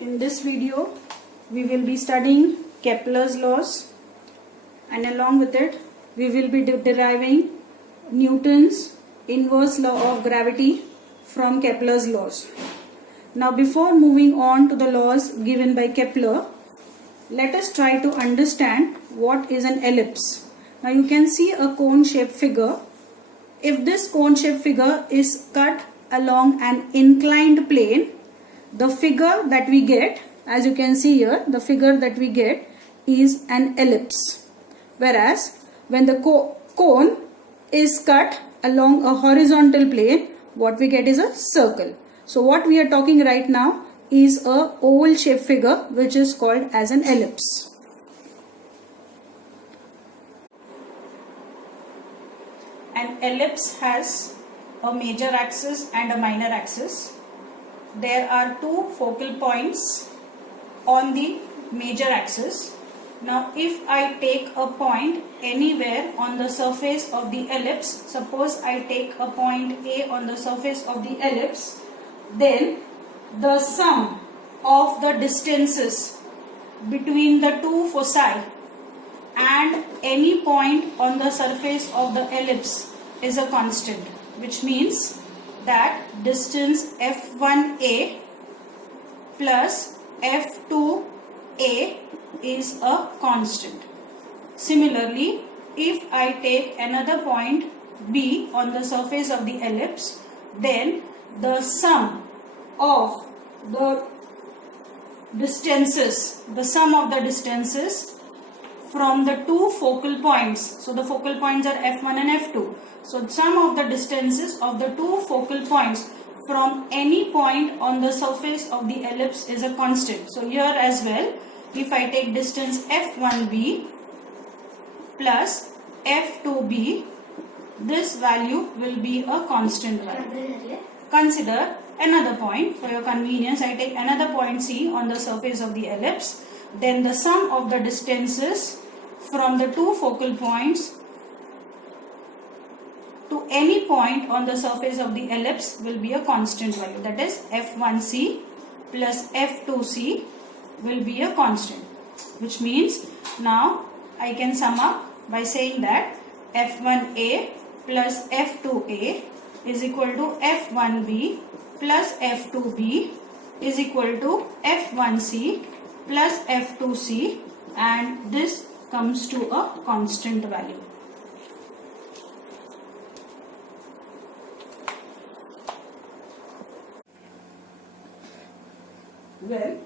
In this video, we will be studying Kepler's laws, and along with it, we will be deriving Newton's inverse law of gravity from Kepler's laws. Now, before moving on to the laws given by Kepler, let us try to understand what is an ellipse. Now, you can see a cone-shaped figure. If this cone-shaped figure is cut along an inclined plane, the figure that we get, as you can see here, the figure that we get is an ellipse. Whereas when the cone is cut along a horizontal plane, what we get is a circle. So what we are talking right now is a oval shaped figure which is called as an ellipse. An ellipse has a major axis and a minor axis. There are two focal points on the major axis. Now, if I take a point anywhere on the surface of the ellipse, suppose I take a point A on the surface of the ellipse, then the sum of the distances between the two foci and any point on the surface of the ellipse is a constant, which means that distance F1A plus F2A is a constant. Similarly, if I take another point B on the surface of the ellipse, then the sum of the distances from the two focal points, so the focal points are F1 and F2. So the sum of the distances of the two focal points from any point on the surface of the ellipse is a constant. So here as well, if I take distance F1b plus F2b, this value will be a constant value. Consider another point. For your convenience, I take another point C on the surface of the ellipse. Then the sum of the distances from the two focal points to any point on the surface of the ellipse will be a constant value. That is F1c plus F2c will be a constant. Which means now I can sum up by saying that F1a plus F2a is equal to F1b plus F2b is equal to F1c plus F2c, and this comes to a constant value. Well,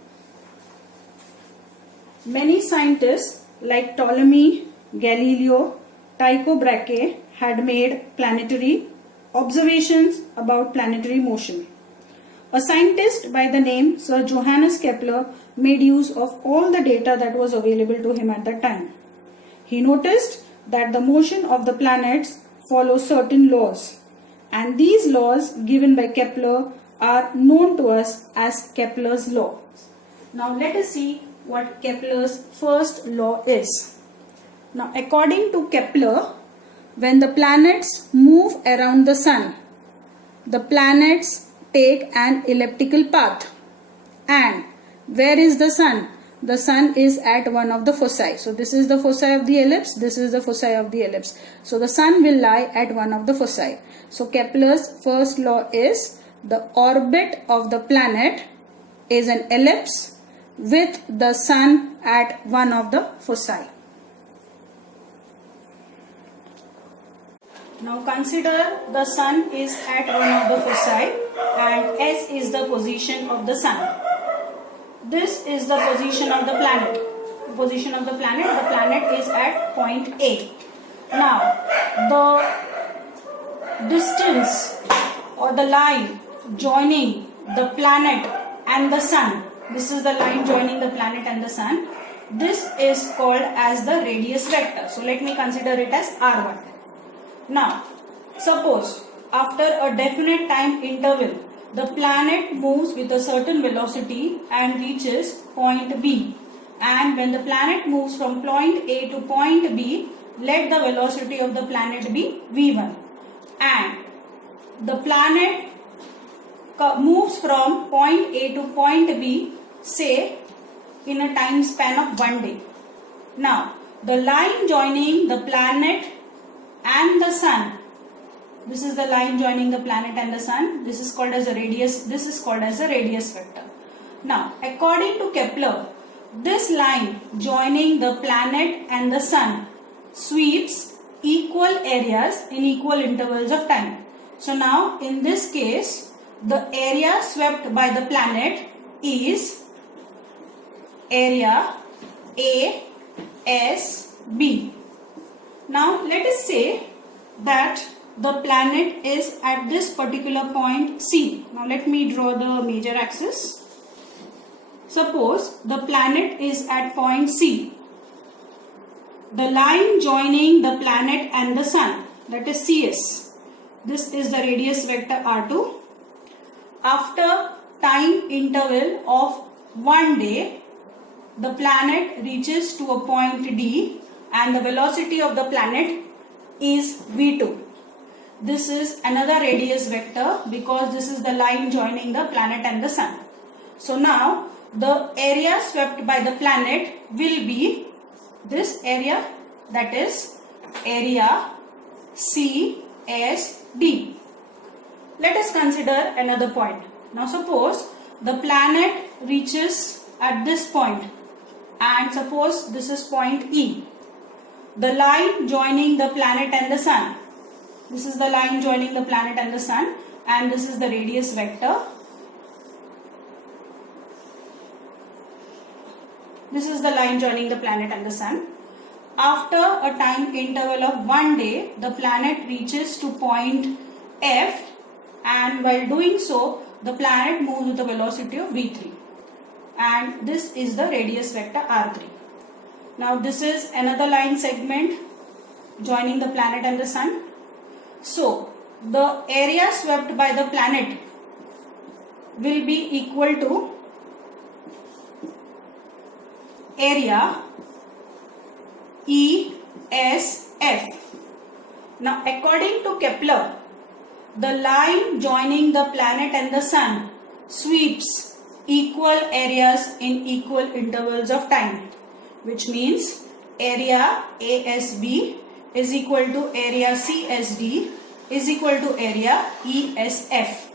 many scientists like Ptolemy, Galileo, Tycho Brahe had made planetary observations about planetary motion. A scientist by the name Sir Johannes Kepler made use of all the data that was available to him at that time. He noticed that the motion of the planets follows certain laws, and these laws given by Kepler are known to us as Kepler's law. Now let us see what Kepler's first law is. Now, according to Kepler, when the planets move around the sun, the planets take an elliptical path. And where is the sun? The sun is at one of the foci. So this is the foci of the ellipse, this is the foci of the ellipse. So the sun will lie at one of the foci. So Kepler's first law is the orbit of the planet is an ellipse with the sun at one of the foci. Now consider the sun is at one of the foci and S is the position of the sun. This is the position of the planet. The planet is at point A. Now the distance or the line joining the planet and the sun, this is the line joining the planet and the sun, this is called as the radius vector. So let me consider it as R1. Now, suppose after a definite time interval, the planet moves with a certain velocity and reaches point B. And when the planet moves from point A to point B, let the velocity of the planet be v1. And the planet moves from point A to point B say in a time span of 1 day. Now, the line joining the planet and the sun, this is the line joining the planet and the sun, this is called as a radius, this is called as a radius vector. Now, according to Kepler, this line joining the planet and the sun sweeps equal areas in equal intervals of time. So now, in this case, the area swept by the planet is area ASB. Now, let us say that the planet is at this particular point C. Now, let me draw the major axis. Suppose the planet is at point C. The line joining the planet and the sun, that is CS. This is the radius vector R2. After time interval of 1 day, the planet reaches to a point D and the velocity of the planet is V2. This is another radius vector because this is the line joining the planet and the sun. So now the area swept by the planet will be this area, that is area CSD. Let us consider another point. Now suppose the planet reaches at this point and suppose this is point E. The line joining the planet and the sun. This is the line joining the planet and the sun and this is the radius vector. This is the line joining the planet and the sun. After a time interval of 1 day, the planet reaches to point F and while doing so, the planet moves with a velocity of V3. And this is the radius vector R3. Now this is another line segment joining the planet and the sun. So the area swept by the planet will be equal to area ESF. Now according to Kepler, the line joining the planet and the sun sweeps equal areas in equal intervals of time, which means area ASB is equal to area CSD is equal to area ESF.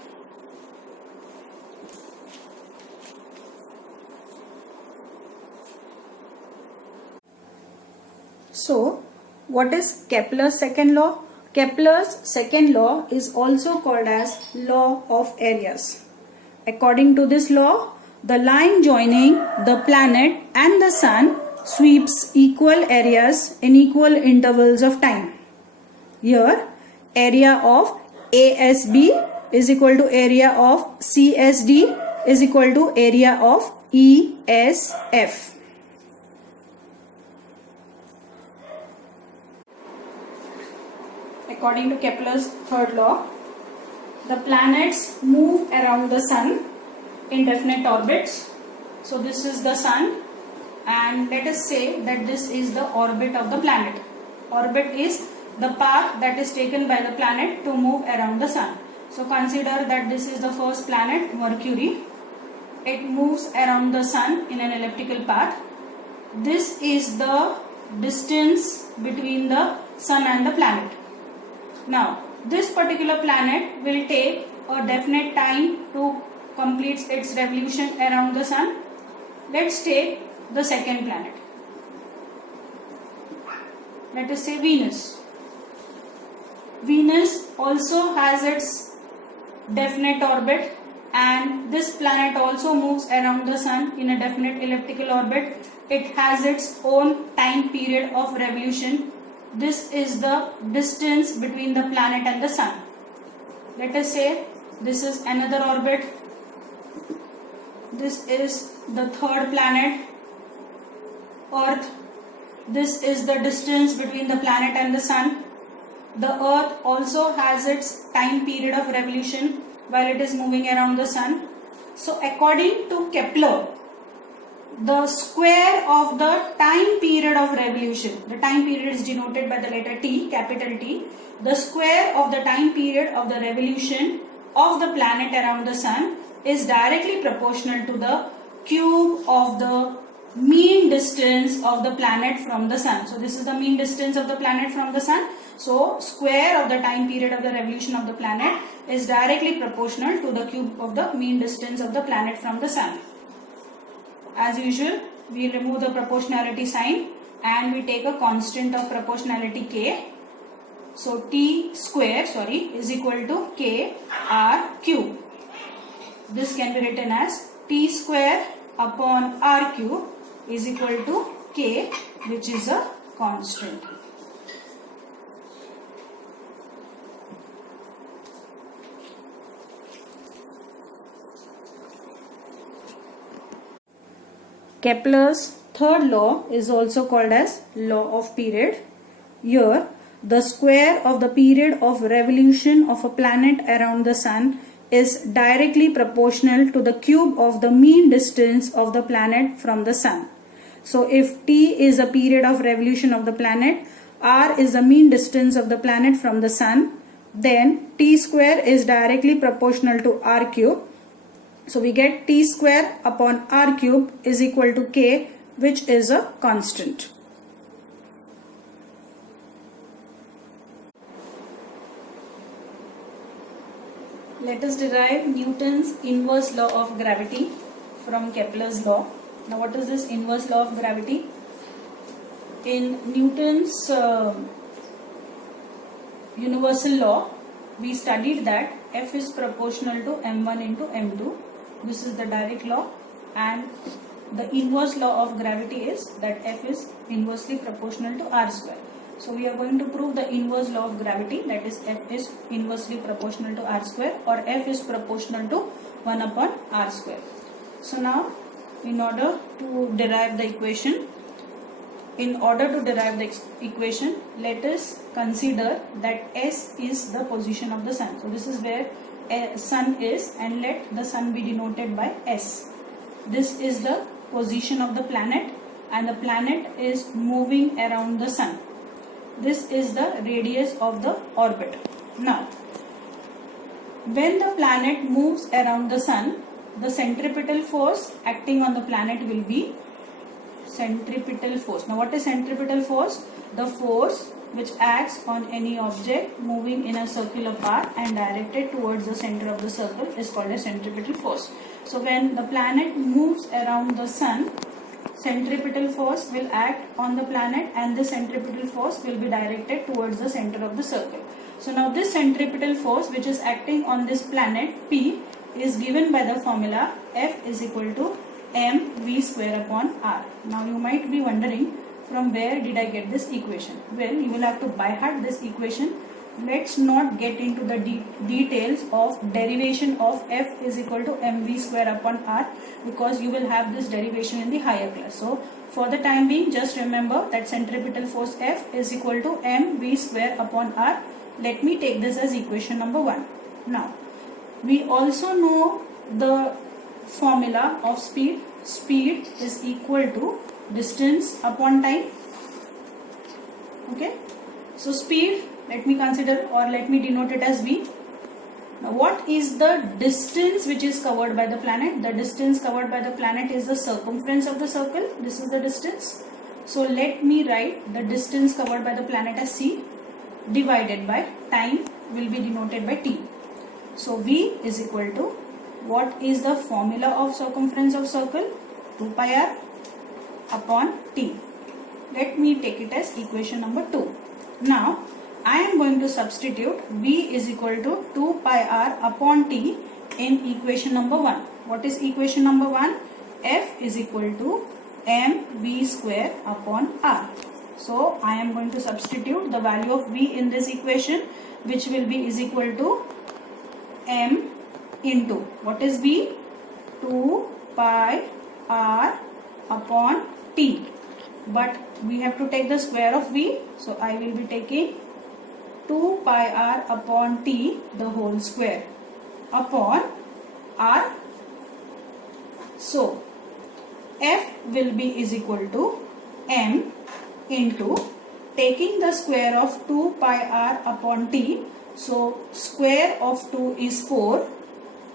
So, what is Kepler's second law? Kepler's second law is also called as law of areas. According to this law, the line joining the planet and the sun sweeps equal areas in equal intervals of time. Here, area of ASB is equal to area of CSD is equal to area of ESF. According to Kepler's third law, the planets move around the sun in definite orbits. So this is the sun and let us say that this is the orbit of the planet. Orbit is the path that is taken by the planet to move around the sun. So consider that this is the first planet, Mercury. It moves around the sun in an elliptical path. This is the distance between the sun and the planet. Now, this particular planet will take a definite time to complete its revolution around the sun. Let's take the second planet. Let us say Venus. Venus also has its definite orbit and this planet also moves around the sun in a definite elliptical orbit. It has its own time period of revolution. This is the distance between the planet and the sun. Let us say this is another orbit. This is the third planet, Earth. This is the distance between the planet and the sun. The Earth also has its time period of revolution while it is moving around the sun. So according to Kepler, the square of the time period of revolution, the time period is denoted by the letter T, capital T. The square of the time period of the revolution of the planet around the sun is directly proportional to the cube of the mean distance of the planet from the sun. So this is the mean distance of the planet from the sun. So square of the time period of the revolution of the planet is directly proportional to the cube of the mean distance of the planet from the sun. As usual, we remove the proportionality sign and we take a constant of proportionality k. So t square is equal to k r cube. This can be written as t square upon r cube is equal to k, which is a constant. Kepler's third law is also called as law of period. Here, the square of the period of revolution of a planet around the sun is directly proportional to the cube of the mean distance of the planet from the sun. So if t is a period of revolution of the planet, r is the mean distance of the planet from the sun, then t square is directly proportional to r cube. So we get t square upon r cube is equal to k, which is a constant. Let us derive Newton's inverse law of gravity from Kepler's law. Now what is this inverse law of gravity? In Newton's universal law, we studied that F is proportional to m1 into m2. This is the direct law, and the inverse law of gravity is that F is inversely proportional to r square. So we are going to prove the inverse law of gravity, that is F is inversely proportional to r square, or F is proportional to 1 upon r square. So now, in order to derive the equation, let us consider that S is the position of the sun. So this is where sun is, and let the sun be denoted by S. This is the position of the planet, and the planet is moving around the sun. This is the radius of the orbit. Now, when the planet moves around the sun, the centripetal force acting on the planet will be centripetal force. Now what is centripetal force? The force which acts on any object moving in a circular path and directed towards the center of the circle is called as centripetal force. So when the planet moves around the sun, centripetal force will act on the planet, and the centripetal force will be directed towards the center of the circle. So now this centripetal force which is acting on this planet P is given by the formula F is equal to mv square upon r. Now you might be wondering, from where did I get this equation? Well, you will have to by heart this equation. Let's not get into the details of derivation of F is equal to mv square upon r, because you will have this derivation in the higher class. So for the time being, just remember that centripetal force F is equal to mv square upon r. Let me take this as equation number 1. Now, we also know the formula of speed. Speed is equal to distance upon time. Okay. So speed, let me consider, or let me denote it as v. Now what is the distance which is covered by the planet? The distance covered by the planet is the circumference of the circle. This is the distance. So let me write the distance covered by the planet as c, divided by time will be denoted by t. So v is equal to, what is the formula of circumference of circle? 2 pi r upon t. Let me take it as equation number 2. Now I am going to substitute v is equal to 2 pi r upon t in equation number 1. What is equation number 1? F is equal to mv square upon r. So I am going to substitute the value of v in this equation, which will be is equal to m into, what is v? 2 pi r upon t. But we have to take the square of v. So I will be taking 2 pi r upon t the whole square upon r. So F will be is equal to m into taking the square of 2 pi r upon t. So square of 2 is 4,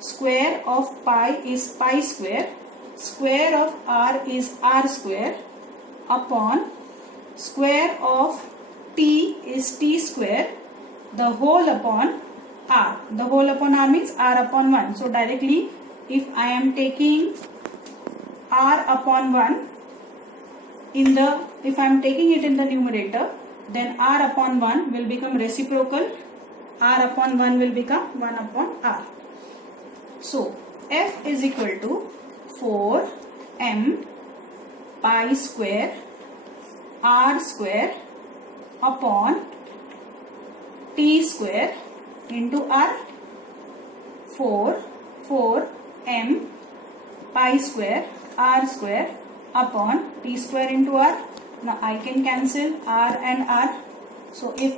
square of pi is pi square, square of r is r square upon square of t is t square, the whole upon r. The whole upon r means r upon 1. So directly if I am taking r upon 1 if I am taking it in the numerator, then r upon 1 will become reciprocal. R upon 1 will become 1 upon r. So f is equal to 4m pi square r square upon t square into r. 4m pi square r square upon t square into r. Now I can cancel r and r. So if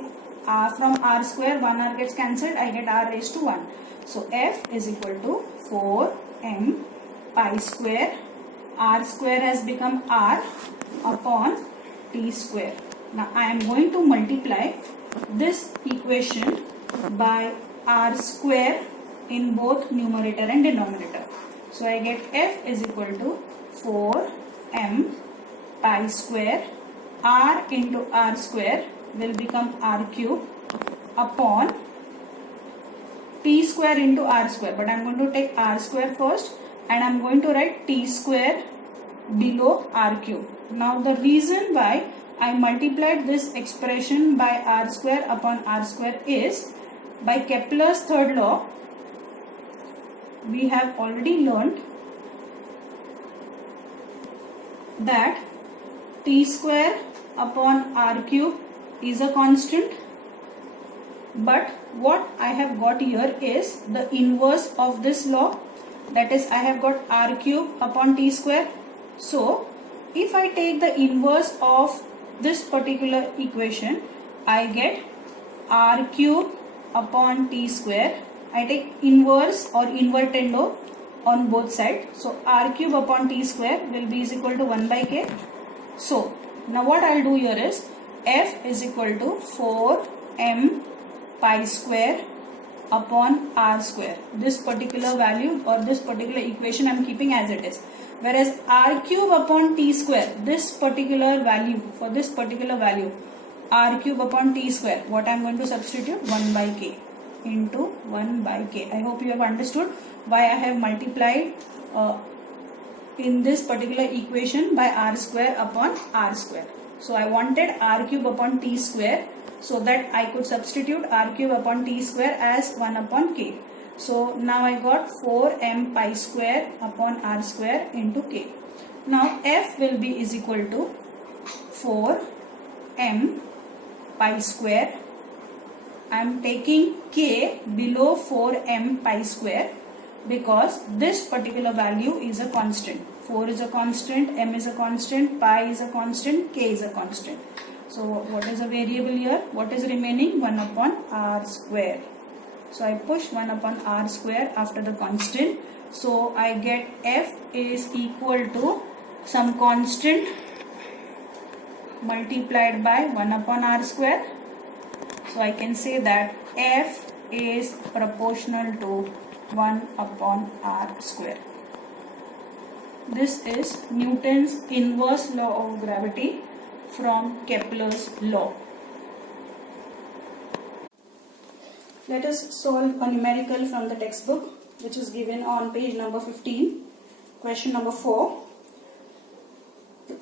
from r square 1 r gets cancelled, I get r raised to 1. So f is equal to 4m pi square r square has become r upon t square. Now I am going to multiply this equation by r square in both numerator and denominator. So I get f is equal to 4m pi square r into r square will become r cube upon t square into r square. But I am going to take r square first and I am going to write t square below r cube. Now the reason why I multiplied this expression by r square upon r square is, by Kepler's third law, we have already learned that t square upon r cube is a constant, but what I have got here is the inverse of this law, that is I have got r cube upon t square. So if I take the inverse of this particular equation, I get r cube upon t square. I take inverse or invertendo on both sides. So r cube upon t square will be is equal to 1 by k. So now what I will do here is f is equal to 4m pi square upon r square. This particular value or this particular equation I am keeping as it is. Whereas r cube upon t square, this particular value, for this particular value, r cube upon t square, what I am going to substitute? 1 by k into 1 by k. I hope you have understood why I have multiplied in this particular equation by r square upon r square. So I wanted r cube upon t square, so that I could substitute r cube upon t square as 1 upon k. So now I got 4m pi square upon r square into k. Now f will be is equal to 4m pi square. I am taking k below 4m pi square because this particular value is a constant. 4 is a constant, m is a constant, pi is a constant, k is a constant. So what is a variable here? What is remaining? 1 upon r square. So I push 1 upon r square after the constant. So I get f is equal to some constant multiplied by 1 upon r square. So I can say that f is proportional to 1 upon r square. This is Newton's inverse law of gravity from Kepler's law. Let us solve a numerical from the textbook, which is given on page number 15. Question number 4.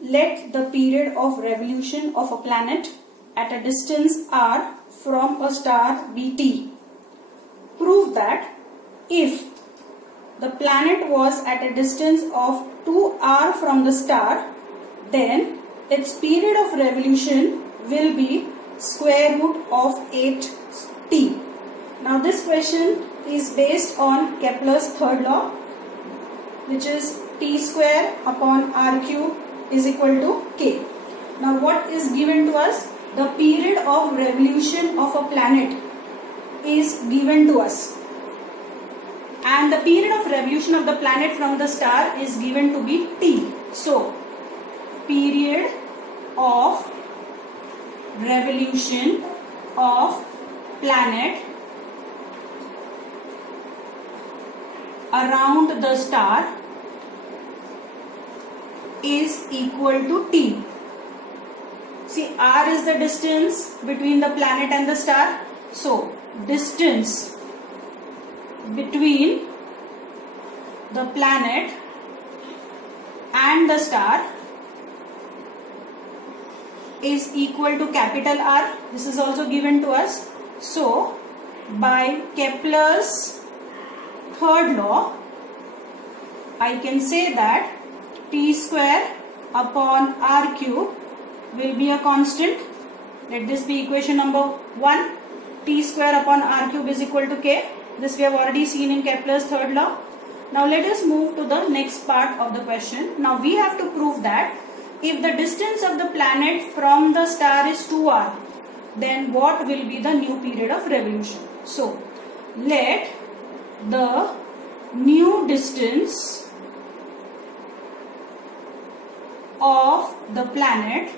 Let the period of revolution of a planet at a distance r from a star be t. Prove that if the planet was at a distance of 2r from the star, then its period of revolution will be square root of 8t. Now this question is based on Kepler's third law, which is t square upon r cube is equal to k. Now what is given to us? The period of revolution of a planet is given to us, and the period of revolution of the planet from the star is given to be t. So period of revolution of planet around the star is equal to t. See, r is the distance between the planet and the star. So distance between the planet and the star is equal to capital R. This is also given to us. So by Kepler's third law, I can say that t square upon r cube will be a constant. Let this be equation number 1. T square upon r cube is equal to k. This we have already seen in Kepler's third law. Now let us move to the next part of the question. Now we have to prove that if the distance of the planet from the star is 2r, then what will be the new period of revolution? So let the new distance of the planet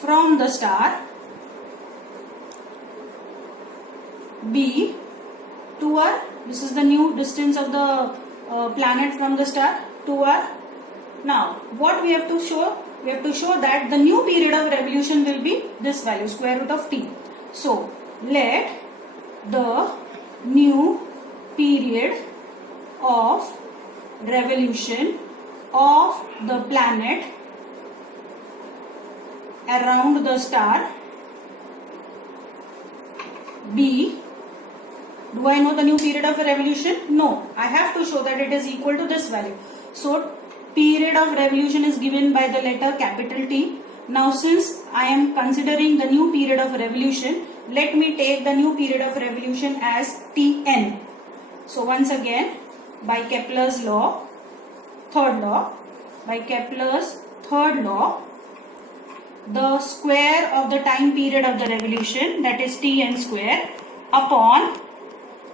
from the star be 2r. This is the new distance of the planet from the star, 2r. Now what we have to show? We have to show that the new period of revolution will be this value, square root of t. So let the new period of revolution of the planet around the star be, do I know the new period of revolution? No, I have to show that it is equal to this value. So period of revolution is given by the letter capital T. Now since I am considering the new period of revolution, let me take the new period of revolution as Tn. So once again, by Kepler's law, third law, by Kepler's third law, the square of the time period of the revolution, that is Tn square, upon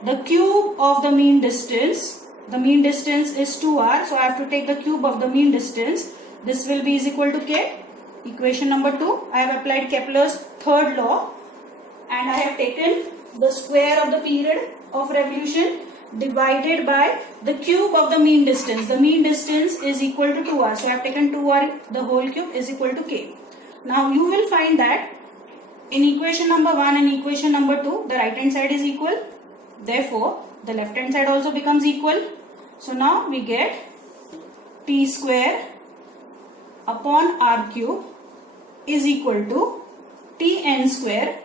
the cube of the mean distance. The mean distance is 2r, so I have to take the cube of the mean distance. This will be is equal to k. Equation number 2, I have applied Kepler's third law and I have taken the square of the period of revolution divided by the cube of the mean distance. The mean distance is equal to 2r, so I have taken 2r, the whole cube is equal to k. Now you will find that in equation number 1 and equation number 2, the right hand side is equal. Therefore, the left hand side also becomes equal. So now we get t square upon r cube is equal to Tn square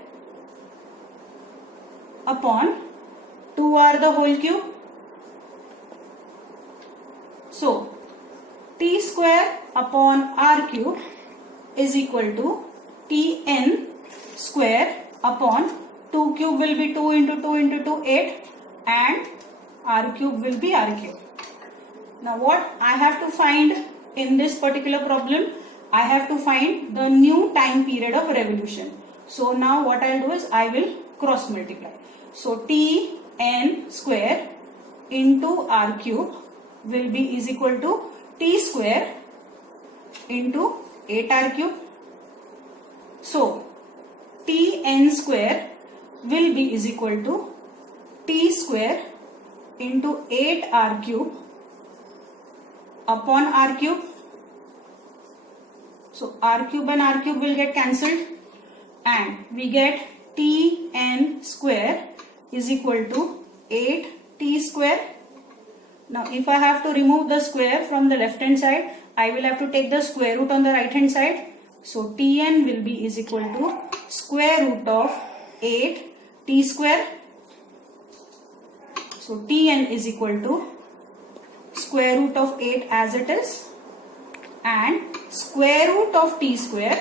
upon 2r the whole cube. So t square upon r cube is equal to Tn square upon 2 cube will be 2 into 2 into 2, 8, and r cube will be r cube. Now what I have to find in this particular problem? I have to find the new time period of revolution. So now what I will do is I will cross multiply. So Tn square into r cube will be is equal to t square into 8r cube. So Tn square will be is equal to t square into 8r cube upon r cube. So r cube and r cube will get cancelled and we get Tn square is equal to 8t square. Now if I have to remove the square from the left hand side, I will have to take the square root on the right hand side. So Tn will be is equal to square root of 8t square. So Tn is equal to square root of 8 as it is, and square root of t square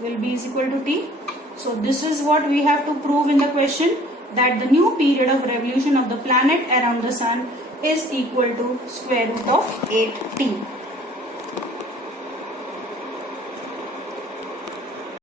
will be is equal to t. So this is what we have to prove in the question, that the new period of revolution of the planet around the sun is equal to square root of 8t.